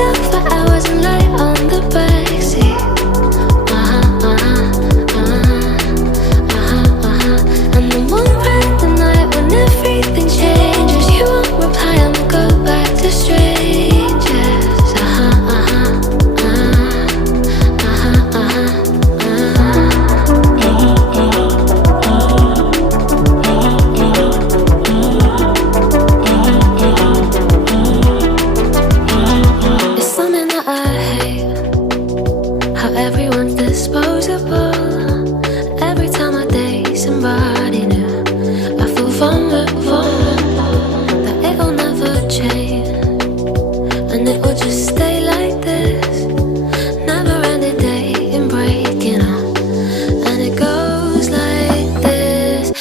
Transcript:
myself for hours and lie on the backseat. And the one random night when everything changes, you won't reply and we'll go back to strangers. It's something that I hate, how everyone's disposable. Every time I date somebody new,